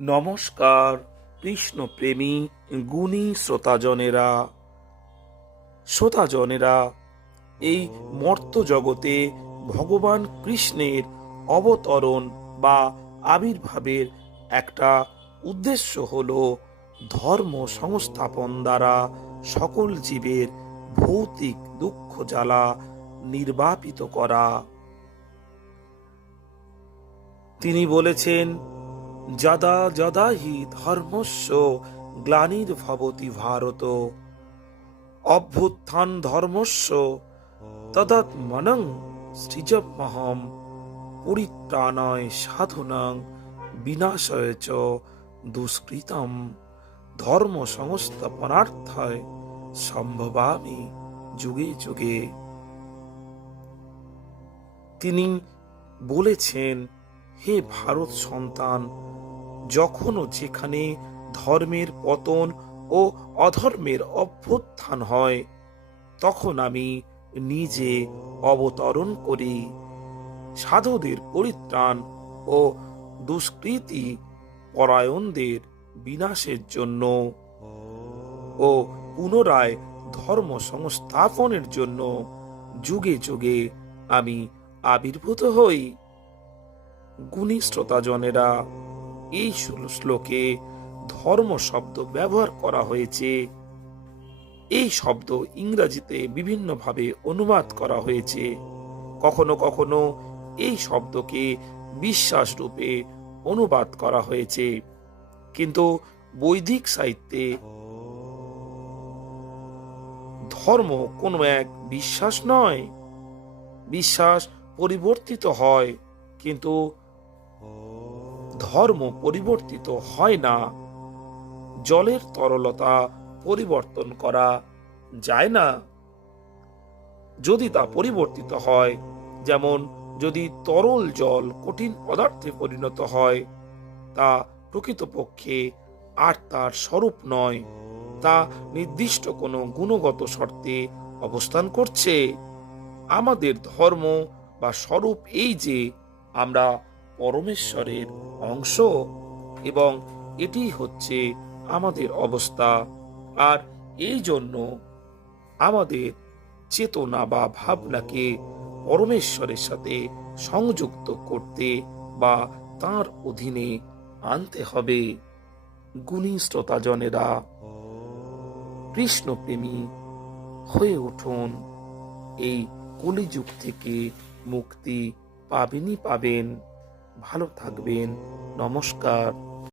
নমস্কার কৃষ্ণপ্রেমী গুণী শ্রোতাজনেরা, এই মর্ত্য জগতে ভগবান কৃষ্ণের অবতরণ বা আবির্ভাবের একটা উদ্দেশ্য হল ধর্ম সংস্থাপন দ্বারা সকল জীবের ভৌতিক দুঃখ জ্বালা নির্বাপিত করা। তিনি বলেছেন, যদা যদা হি ধর্মস্য গ্লানির্ভবতি ভারত, অভ্যুত্থান ধর্মস্য তদাত্মনং সৃজমহম, পরিত্রাণায় সাধুনাং বিনাশায় চ দুষ্কৃতম, ধর্ম সংস্থাপনার্থায় সম্ভবামি যুগে যুগে। তিনি বলেছেন, হে ভারত সন্তান, যখনও যেখানে ধর্মের পতন ও অধর্মের অভ্যুত্থান হয়, তখন আমি নিজে অবতরণ করি সাধুদের পরিত্রাণ ও দুষ্কৃতি পরায়ণদের বিনাশের জন্য ও পুনরায় ধর্ম সংস্থাপনের জন্য যুগে যুগে আমি আবির্ভূত হই। গুণী শ্রোতাজনেরা, এই শ্লোকে ধর্ম শব্দ ব্যবহার করা হয়েছে। এই শব্দ ইংরেজিতে বিভিন্নভাবে অনুবাদ করা হয়েছে। কখনো কখনো এই শব্দকে বিশ্বাস রূপে অনুবাদ করা হয়েছে, কিন্তু বৈদিক সাহিত্যে ধর্ম কোনো এক বিশ্বাস নয়। বিশ্বাস পরিবর্তিত হয়, কিন্তু ধর্ম পরিবর্তিত হয় না। জলের তরলতা পরিবর্তন করা যায় না। যদি তা পরিবর্তিত হয়, যেমন যদি তরল জল কঠিন পদার্থে পরিণত হয়, তা প্রকৃতপক্ষে আর তার স্বরূপ নয়, তা নির্দিষ্ট কোনো গুণগত শর্তে অবস্থান করছে। আমাদের ধর্ম বা স্বরূপ এই যে আমরা পরমেশ্বরের অংশ, এবং এটি হচ্ছে আমাদের অবস্থা। আর এই জন্য আমাদের চেতনা বা ভাবনাকে পরমেশ্বরের সাথে সংযুক্ত করতে বা তার অধীনে আনতে হবে। গুণী শ্রোতাজনেরা, কৃষ্ণপ্রেমী হয়ে উঠুন। এই কলিযুগ থেকে মুক্তি পাবেন। ভালো থাকবেন। নমস্কার।